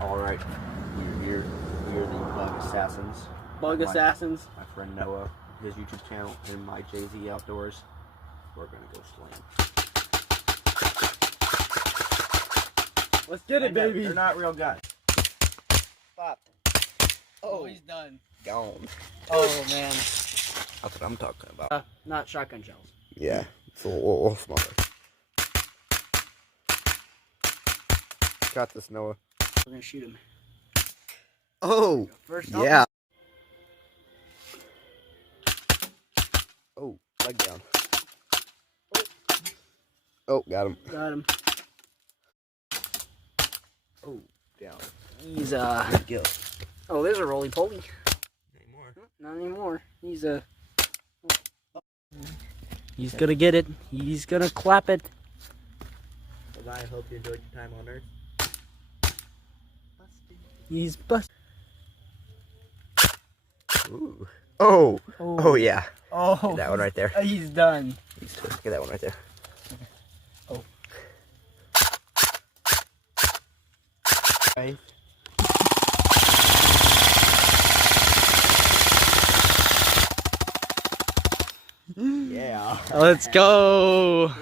Alright, we're here. We are the Bug Assassins. Bug Assassins. My friend Noah, his YouTube channel, and my Jay-Z Outdoors. We're gonna go slam. Let's get it, baby. They're not real guns. Stop. Oh, he's done. Gone. Oh, man. That's what I'm talking about. Not shotgun shells. Yeah, it's a little smaller. Got this, Noah. We're gonna shoot him. Oh, First yeah. Oh, leg down. Oh, got him. Got him. Oh, down. He's Good kill. Oh, there's a roly poly. Anymore. Not anymore. He's gonna get it. He's gonna clap it. Well, I hope you enjoyed your time on Earth. He's bust. Ooh. Oh. Oh, yeah. Oh. That one right there. He's done. Look at that one right there. Oh. Right. Yeah. Let's go.